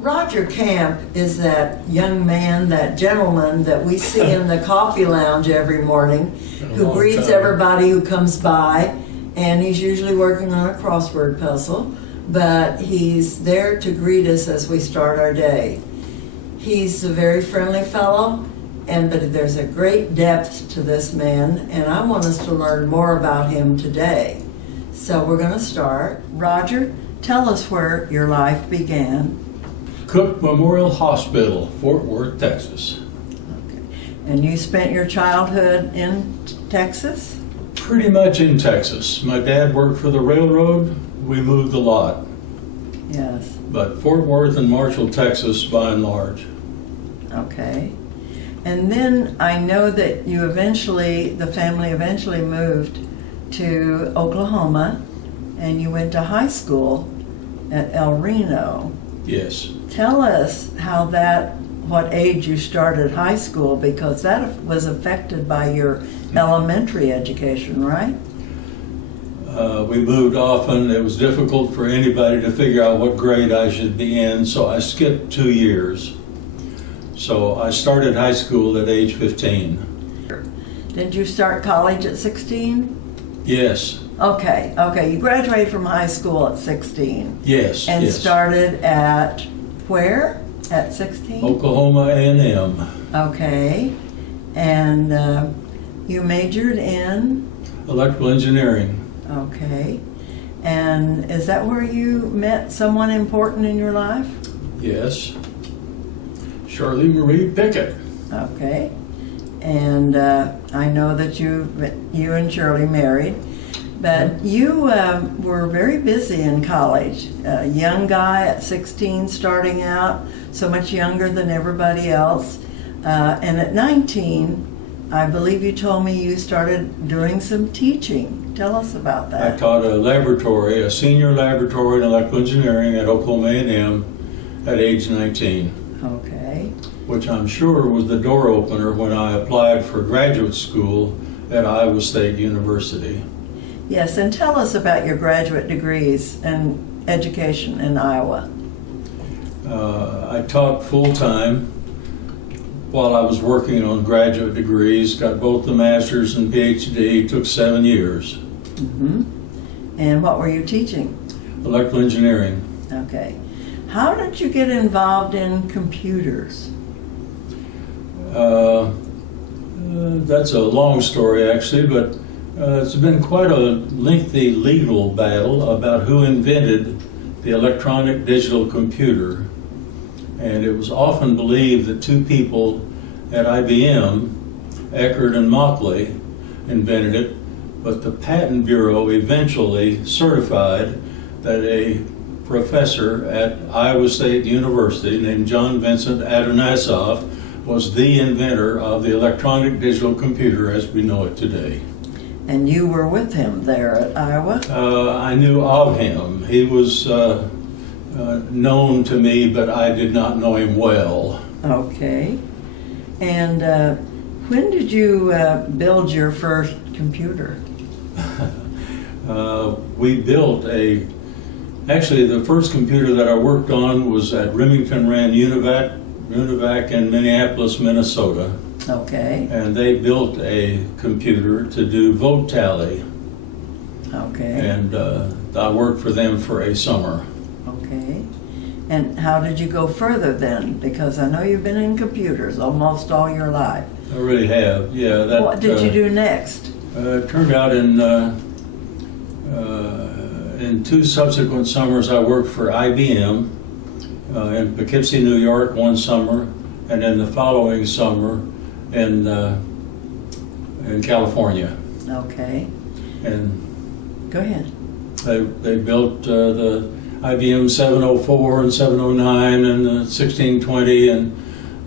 Roger Camp is that young man, that gentleman that we see in the coffee lounge every morning, who greets everybody who comes by, and he's usually working on a crossword puzzle, but he's there to greet us as we start our day. He's a very friendly fellow, but there's a great depth to this man, and I want us to learn more about him today. So we're going to start. Roger, tell us where your life began. Cook Memorial Hospital, Fort Worth, Texas. Okay. And you spent your childhood in Texas? Pretty much in Texas. My dad worked for the railroad. We moved a lot. Yes. But Fort Worth and Marshall, Texas, by and large. Okay. And then I know that the family eventually moved to Oklahoma, and you went to high school at El Reno. Yes. Tell us what age you started high school, because that was affected by your elementary education, right? We moved often. It was difficult for anybody to figure out what grade I should be in, so I skipped 2 years. So I started high school at age 15. Did you start college at 16? Yes. Okay. You graduated from high school at 16. Yes. And yes. started at where at 16? Oklahoma A&M. Okay. And you majored in? Electrical engineering. Okay. And is that where you met someone important in your life? Yes. Charlie Marie Pickett. Okay. And I know that you and Shirley married, but you were very busy in college. A young guy at 16 starting out, so much younger than everybody else. And at 19, I believe you told me you started doing some teaching. Tell us about that. I taught a senior laboratory in electrical engineering at Oklahoma A&M at age 19. Okay. Which I'm sure was the door opener when I applied for graduate school at Iowa State University. Yes, and tell us about your graduate degrees and education in Iowa. I taught full-time while I was working on graduate degrees, got both the master's and PhD, took 7 years. Mm-hmm. And what were you teaching? Electrical engineering. Okay. How did you get involved in computers? That's a long story actually, but it's been quite a lengthy legal battle about who invented the electronic digital computer. And it was often believed that two people at IBM, Eckert and Mockley, invented it, but the Patent Bureau eventually certified that a professor at Iowa State University named John Vincent Adonasoff was the inventor of the electronic digital computer as we know it today. And you were with him there at Iowa? I knew of him. He was known to me, but I did not know him well. Okay. And when did you build your first computer? We built actually the first computer that I worked on was at Remington Rand Univac in Minneapolis, Minnesota. Okay. And they built a computer to do vote tally. Okay. And I worked for them for a summer. Okay. And how did you go further then? Because I know you've been in computers almost all your life. I really have, yeah. What did you do next? It turned out in 2 subsequent summers I worked for IBM in Poughkeepsie, New York one summer, and then the following summer in California. Okay. And go ahead. They built the IBM 704 and 709 and the 1620, and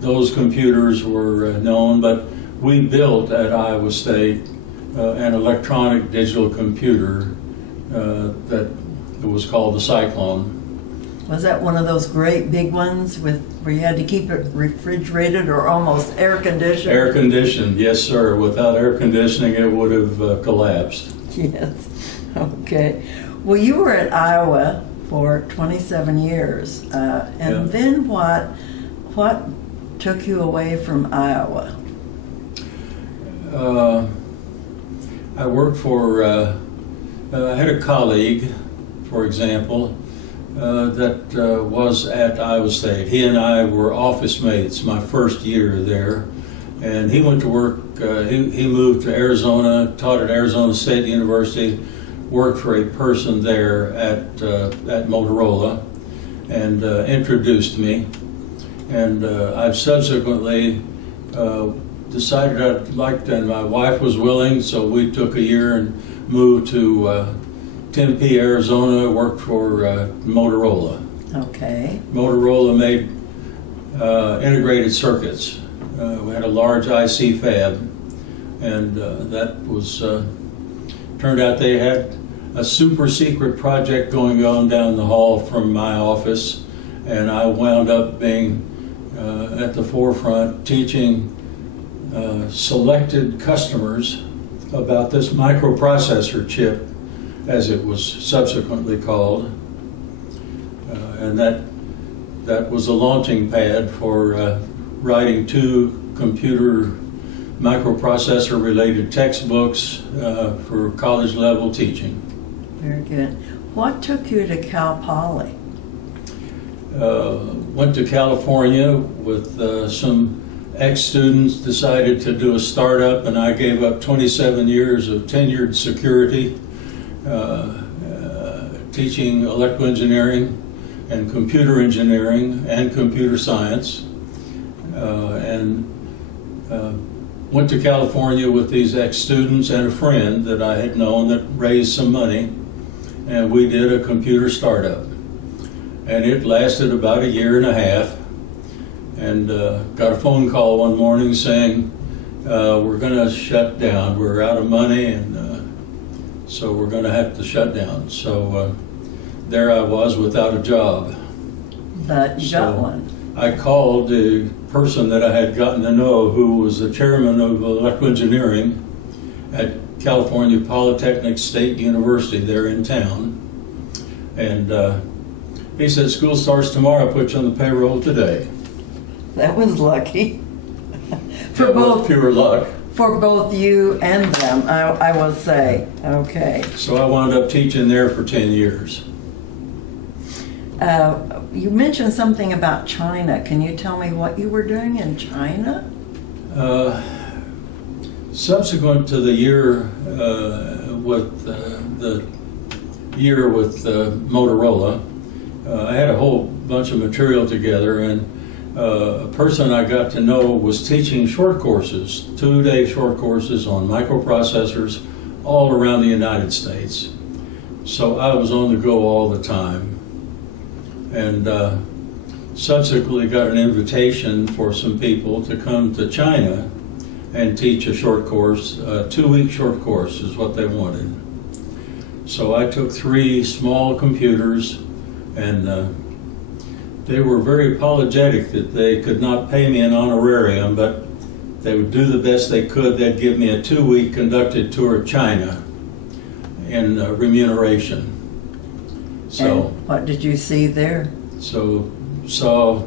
those computers were known, but we built at Iowa State an electronic digital computer that was called the Cyclone. Was that one of those great big ones where you had to keep it refrigerated or almost air conditioned? Air conditioned, yes sir. Without air conditioning it would have collapsed. Yes. Okay. Well, you were at Iowa for 27 years. And Yeah. then what took you away from Iowa? I worked for, I had a colleague, for example, that was at Iowa State. He and I were office mates my first year there. And he went to work, he moved to Arizona, taught at Arizona State University, worked for a person there at Motorola, and introduced me. And I've subsequently decided I'd like to, and my wife was willing, so we took a year and moved to Tempe, Arizona, worked for Motorola. Okay. Motorola made integrated circuits. We had a large IC fab, and that was, turned out they had a super secret project going on down the hall from my office, and I wound up being at the forefront teaching selected customers about this microprocessor chip, as it was subsequently called, and that was a launching pad for writing 2 computer microprocessor related textbooks for college level teaching. Very good. What took you to Cal Poly? Went to California with some ex-students, decided to do a startup, and I gave up 27 years of tenured security, teaching electrical engineering and computer engineering and computer science, and went to California with these ex-students and a friend that I had known that raised some money, and we did a computer startup. And it lasted about a year and a half, and got a phone call one morning saying, we're going to shut down. We're out of money, and so we're going to have to shut down. So there I was without a job. But you got one. I called the person that I had gotten to know, who was the chairman of electrical engineering at California Polytechnic State University there in town, and he said, school starts tomorrow, I'll put you on the payroll today. That was lucky. For It was both, pure luck. for both you and them, I will say. Okay. So I wound up teaching there for 10 years. You mentioned something about China. Can you tell me what you were doing in China? Subsequent to the year with Motorola, I had a whole bunch of material together, and a person I got to know was teaching short courses, 2-day short courses on microprocessors all around the United States. So I was on the go all the time, and subsequently got an invitation for some people to come to China and teach a short course. 2-week short course is what they wanted. So I took 3 small computers, and they were very apologetic that they could not pay me an honorarium, but they would do the best they could. They'd give me a 2-week conducted tour of China in remuneration. So, And what did you see there? so saw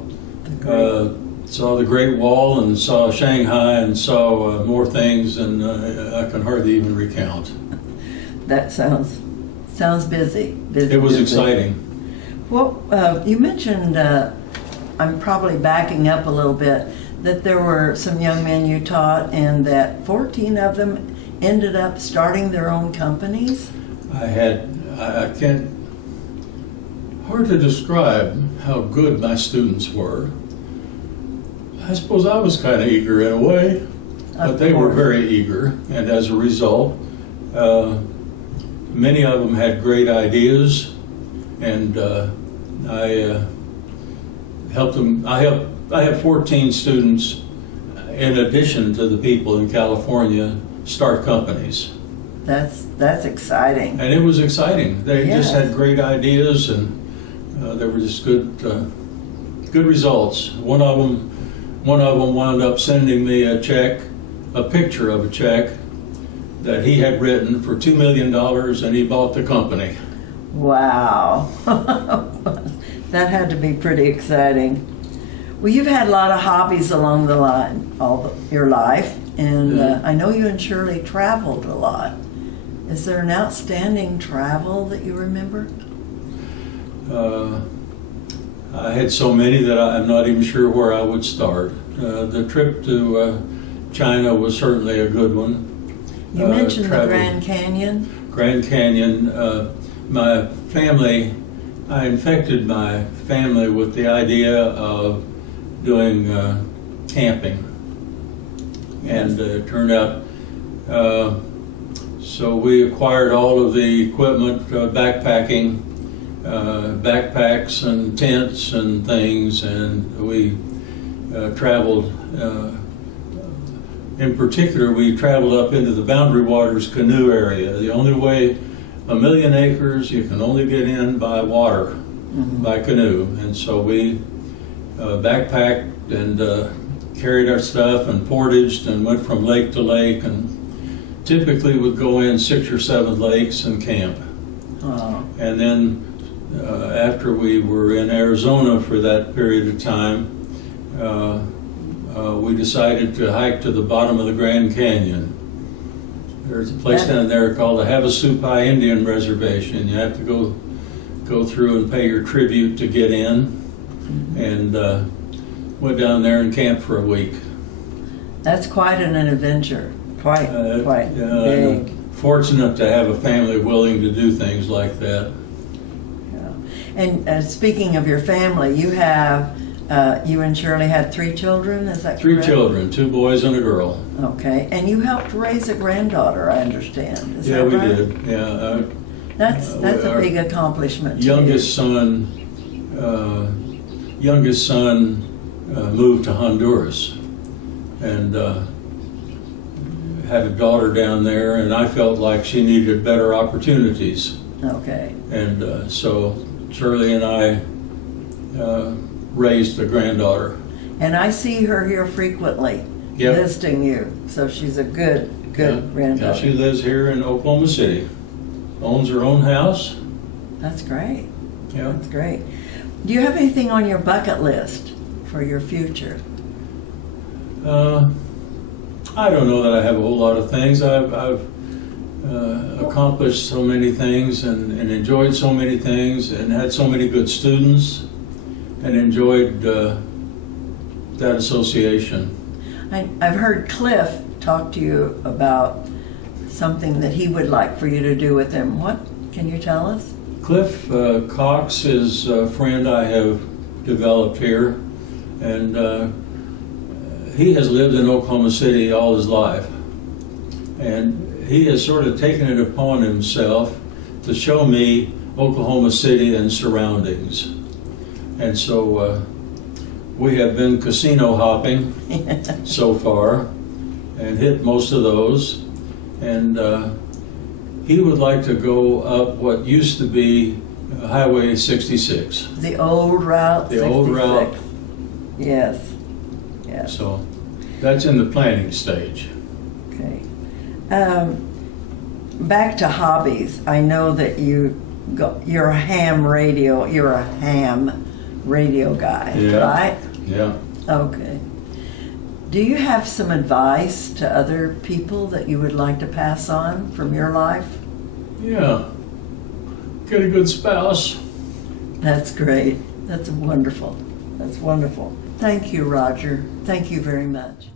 the Great Wall, and saw Shanghai, and saw more things, and I can hardly even recount. That sounds busy. It was busy. exciting. Well, you mentioned, I'm probably backing up a little bit, that there were some young men you taught, and that 14 of them ended up starting their own companies? I can't, hard to describe how good my students were. I suppose I was kind of eager in a way, but they were very eager, and as a result, many of them had great ideas, and I helped them. I have 14 students, in addition to the people in California, start companies. That's exciting. And it was exciting. They just Yes. had great ideas, and there were just good results. One of them wound up sending me a picture of a check that he had written for $2 million, and he bought the company. Wow. That had to be pretty exciting. Well, you've had a lot of hobbies along the line your life, and I know you and Shirley traveled a lot. Is there an outstanding travel that you remember? I had so many that I'm not even sure where I would start. The trip to China was certainly a good one. You mentioned the Grand Canyon. Grand Canyon. My family, I infected my family with the idea of doing camping. And it turned out, so we acquired all of the equipment, backpacking, backpacks and tents and things, and we traveled. In particular, we traveled up into the Boundary Waters canoe area. The only way, 1 million acres, you can only get in by water, by canoe. And so we backpacked and carried our stuff and portaged and went from lake to lake, and typically would go in 6 or 7 lakes and camp. And then after we were in Arizona for that period of time, we decided to hike to the bottom of the Grand Canyon. There's a place down there called the Havasupai Indian Reservation. You have to go through and pay your tribute to get in, and went down there and camped for a week. That's quite an adventure. Quite big. I'm fortunate to have a family willing to do things like that. Yeah. And speaking of your family, you and Shirley had 3 children, is that correct? 3 children, 2 boys and a girl. Okay, and you helped raise a granddaughter, I understand. Is Yeah, that we right? did. Yeah. That's a big accomplishment. Youngest son moved to Honduras and had a daughter down there, and I felt like she needed better opportunities. Okay. And so Shirley and I raised a granddaughter. And I see her here frequently, visiting you. So she's a good granddaughter. Yeah, she lives here in Oklahoma City. Owns her own house. That's great. Yeah. That's great. Do you have anything on your bucket list for your future? I don't know that I have a whole lot of things. I've accomplished so many things and enjoyed so many things and had so many good students and enjoyed that association. I've heard Cliff talk to you about something that he would like for you to do with him. What can you tell us? Cliff Cox is a friend I have developed here, and he has lived in Oklahoma City all his life. And he has sort of taken it upon himself to show me Oklahoma City and surroundings. And so we have been casino hopping so far and hit most of those. And he would like to go up what used to be Highway 66. The old Route 66. The old route. Yes. Yes. So that's in the planning stage. Okay. Back to hobbies. I know that you're a ham radio guy, right? Yeah. Okay. Do you have some advice to other people that you would like to pass on from your life? Yeah. Get a good spouse. That's great. That's wonderful. That's wonderful. Thank you, Roger. Thank you very much.